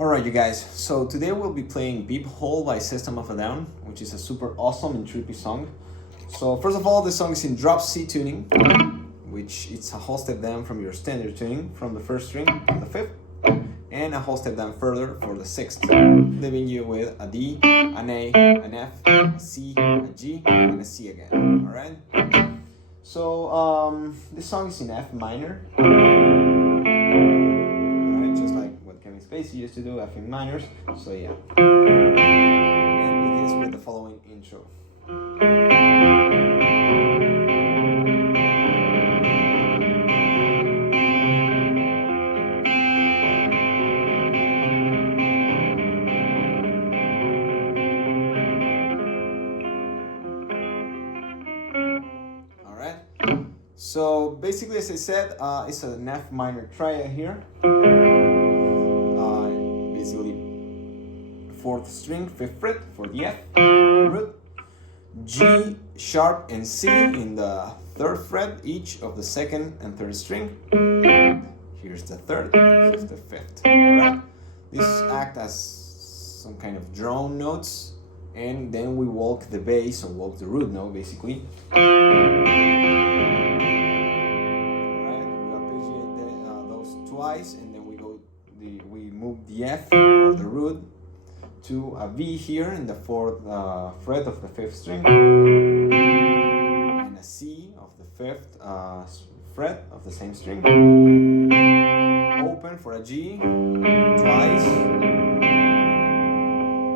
Alright you guys, so today we'll be playing Peephole by System of a Down, which is a super awesome and trippy song. So first of all, the song is in drop C tuning, which it's a whole step down from your standard tuning, from the first string to the fifth, and a whole step down further for the sixth, leaving you with a D, an A, an F, a C, a G, and a C again. Alright? So this song is in F minor. Spacey used to do F in minors, so yeah. And it is with the following intro. Alright, so basically, as I said, it's an F minor triad here. Basically, fourth string, fifth fret for the F, root, G, sharp, and C in the third fret, each of the second and third string. Here's the third, here's the fifth. Alright, these act as some kind of drone notes, and then we walk the bass, or walk the root note, basically. Alright, we arpeggiate those twice, and then we move the F or the root to a V here in the fourth fret of the fifth string, and a C of the fifth fret of the same string. Open for a G twice,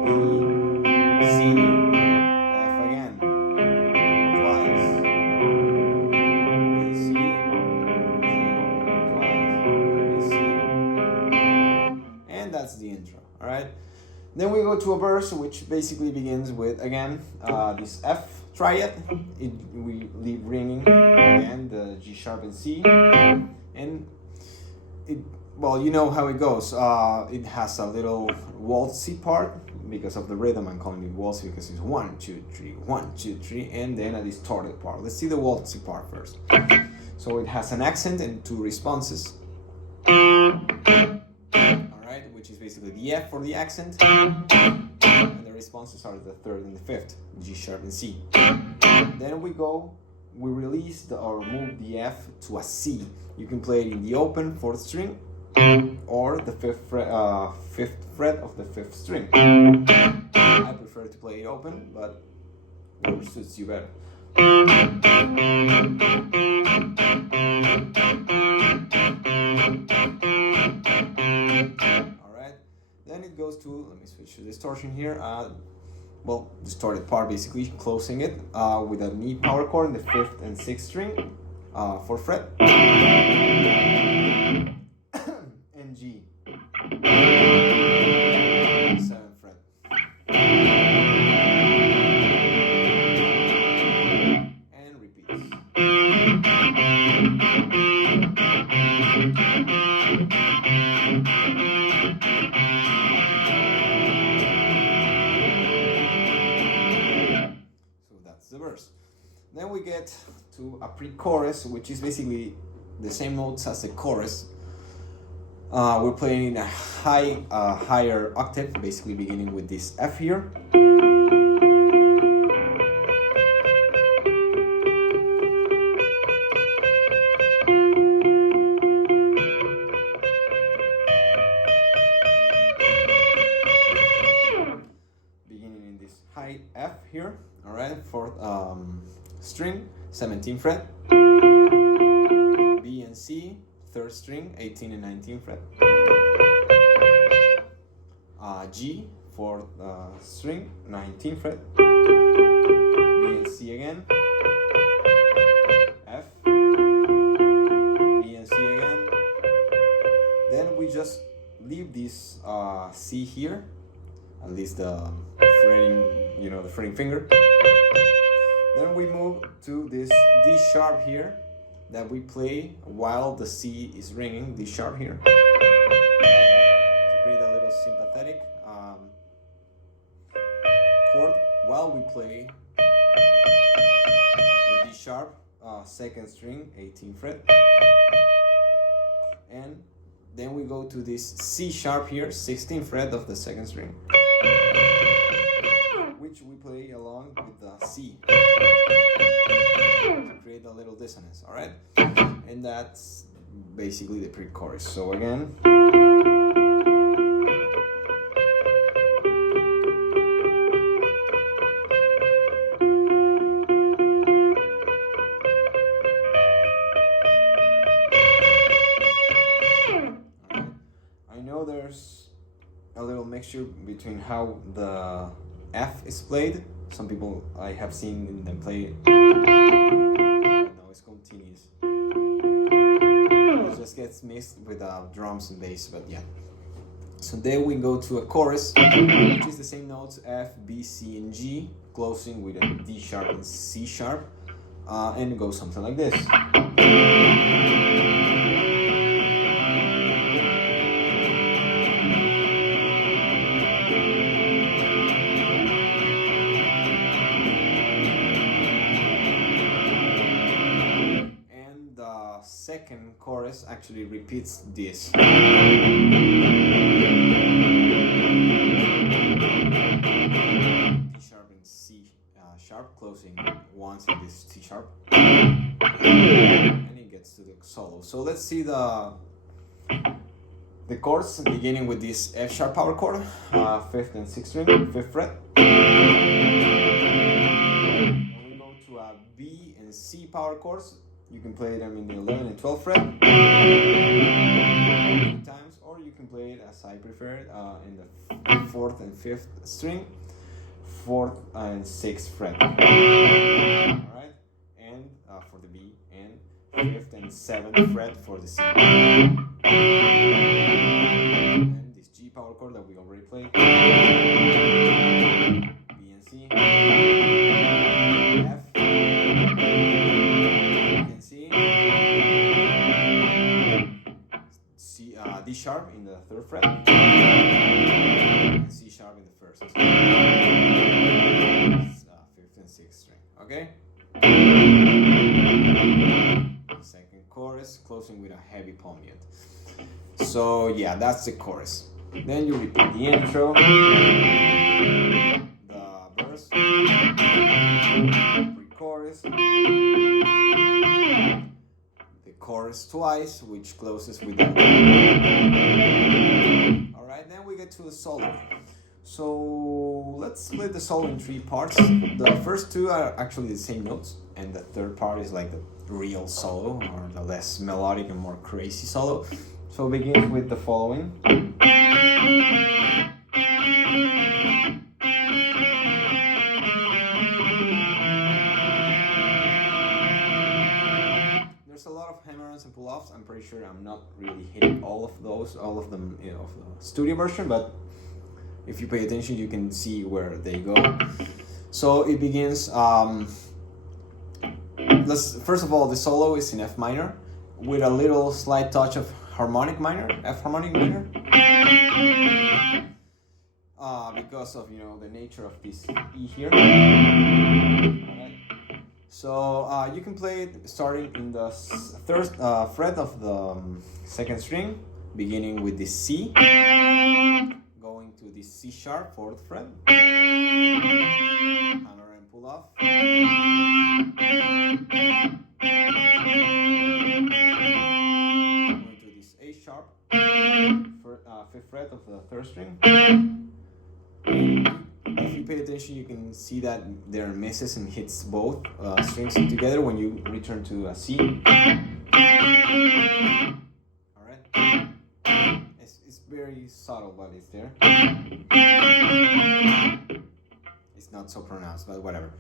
B, C, F again twice, B, C, G twice, B, C. And that's the intro, alright? Then we go to a verse which basically begins with, again, this F triad. We leave ringing again, the G sharp and C. And well, you know how it goes. It has a little waltzy part because of the rhythm. I'm calling it waltzy because it's 1, 2, 3, 1, 2, 3, and then a distorted part. Let's see the waltzy part first. So it has an accent and two responses. Which is basically the F for the accent, and the responses are the third and the fifth, G sharp and C. Then we release or move the F to a C. You can play it in the open fourth string or the fifth fret of the fifth string. I prefer to play it open, but whatever suits you better. Then it goes to, let me switch to distortion here, well, distorted part basically, closing it with a knee power chord in the fifth and sixth string, fourth fret, and G, seventh fret, and repeats. The verse. Then we get to a pre-chorus, which is basically the same notes as the chorus. We're playing in a higher octave, basically beginning with this F here. Beginning in this high F here. Alright, fourth string, 17th fret, B and C, third string, 18 and 19th fret, G, fourth string, 19th fret, B and C again, F, B and C again. Then we just leave this C here, at least the fretting, the fretting finger. Then we move to this D sharp here that we play while the C is ringing, D sharp here. To create a little sympathetic chord while we play the D sharp, second string, 18th fret, and Then we go to this C sharp here, 16th fret of the second string, which we play along with the C to create a little dissonance, alright? And that's basically the pre-chorus. So again, I know there's a little mixture between how the F is played. Some people I have seen them play it. No, it's continuous. It just gets mixed with drums and bass, but yeah. So then we go to a chorus, which is the same notes F, B, C, and G, closing with a D sharp and C sharp, and it goes something like this. Second chorus actually repeats this. D sharp and C sharp, closing once in this C sharp, and it gets to the solo. So let's see the chords beginning with this F sharp power chord, 5th and 6th string, 5th fret. And we go to a B and C power chords. You can play them in the 11th and 12th fret times, or you can play it as I prefer it in the 4th and 5th string, 4th and 6th fret. Alright, and for the B, and 5th and 7th fret for the C. And this G power chord that we already played, B and C, F, D sharp in the 3rd fret, and C sharp in the 1st. 5th and 6th string. Okay? Second chorus, closing with a heavy palm mute. So yeah, that's the chorus. Then you repeat the intro, the verse, pre-chorus, chorus twice, which closes with that. Alright, then we get to the solo. So let's split the solo in 3 parts. The first 2 are actually the same notes, and the 3rd part is like the real solo, or the less melodic and more crazy solo. So it begins with the following. There's a lot of hammer-ons and pull-offs. I'm pretty sure I'm not really hitting all of them, you know, of the studio version, but if you pay attention, you can see where they go. So it begins. First of all, the solo is in F minor with a little slight touch of harmonic minor, F harmonic minor, because of, you know, the nature of this E here. Alright. So you can play it starting in the 3rd fret of the 2nd string, beginning with the C, going to the C sharp 4th fret, hammer and pull off, going to this A sharp, 5th fret of the 3rd string. If you pay attention, you can see that there are misses and hits both strings together when you return to a C. Alright. It's very subtle, but it's there. It's not so pronounced, but whatever.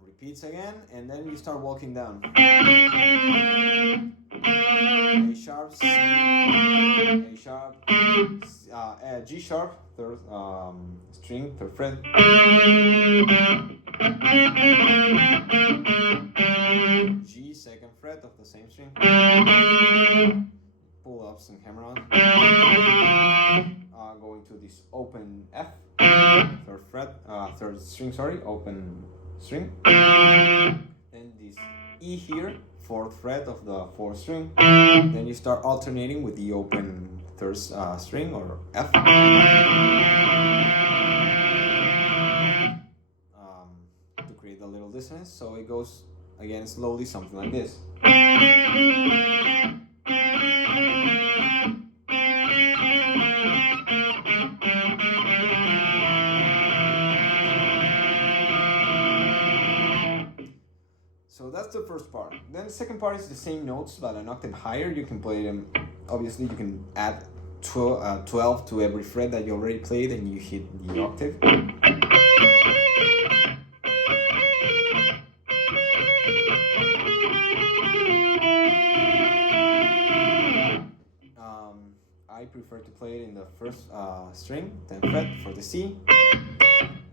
Repeats again, and then you start walking down. A sharp, C, A sharp, G sharp, 3rd string, 3rd fret, G, 2nd fret of the same string, pull ups and hammer on, going to this open F, 3rd fret, 3rd string, sorry, open string. Then this E here, 4th fret of the 4th string. Then you start alternating with the open 3rd string or F. To create a little dissonance, so it goes again slowly, something like this. So that's the first part. Then the second part is the same notes but an octave higher. You can play them, obviously you can add 12 to every fret that you already played and you hit the octave. I prefer to play it in the 1st string, 10th fret for the C,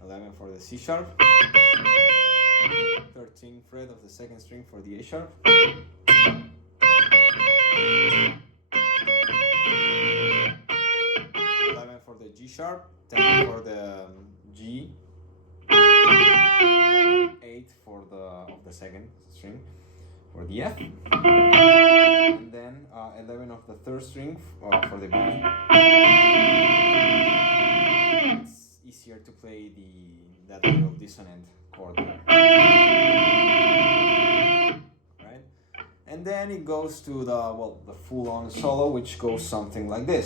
11 for the C sharp, 13th fret of the 2nd string for the A sharp, 11 for the G sharp, 10 for the G, 8 for the 2nd string for the F, and then 11 of the 3rd string for the B. It's easier to play that little dissonant chord there. Right? And then it goes to the full-on solo, which goes something like this.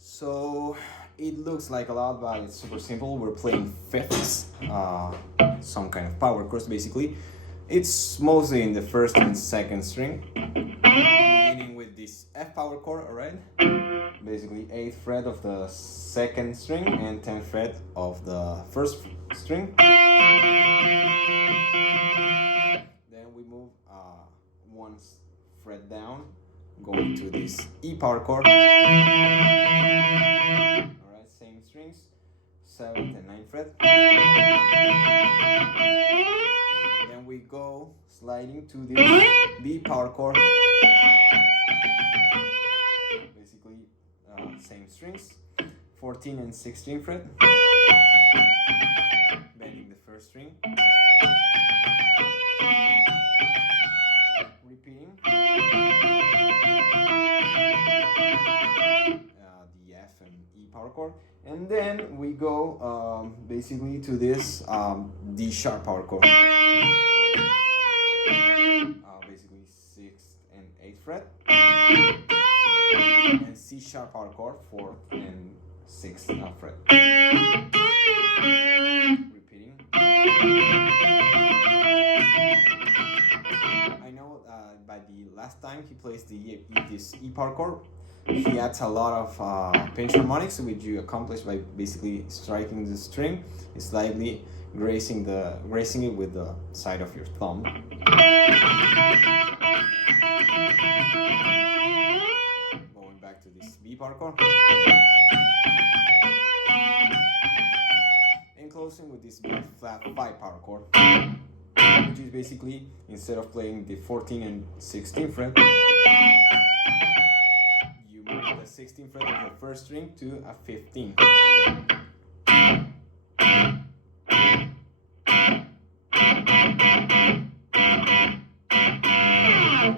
So it looks like a lot, but it's super simple. We're playing fifths, some kind of power chords basically. It's mostly in the 1st and 2nd string, beginning with this F power chord, alright? Basically 8th fret of the 2nd string and 10th fret of the 1st string. Then we move 1 fret down, going to this E power chord. Alright, same strings, 7th and 9th fret. Then we go sliding to this B power chord. Basically, same strings, 14th and 16th fret. Bending the 1st string. Repeating. The F and E power chord. And then we go basically to this D sharp power chord. Basically 6th and 8th fret. And C sharp power chord, 4th and 6th fret. Repeating. I know by the last time he plays this E power chord, he adds a lot of pinch harmonics, which you accomplish by basically striking the string, slightly grazing it with the side of your thumb. Going back to this B power chord. And closing with this B flat 5 power chord, which is basically, instead of playing the 14th and 16th fret, you move the 16th fret of the 1st string to a 15.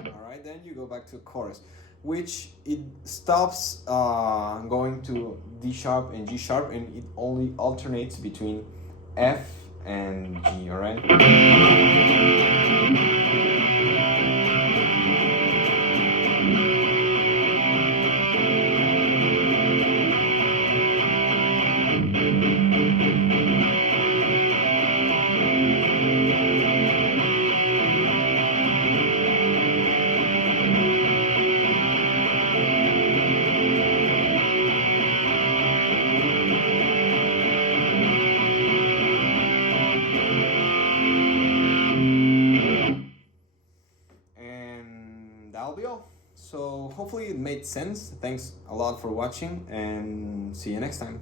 Alright, then you go back to chorus, which it stops going to D sharp and G sharp, and it only alternates between F and G, alright? that'll be all. So hopefully it made sense. Thanks a lot for watching, and see you next time.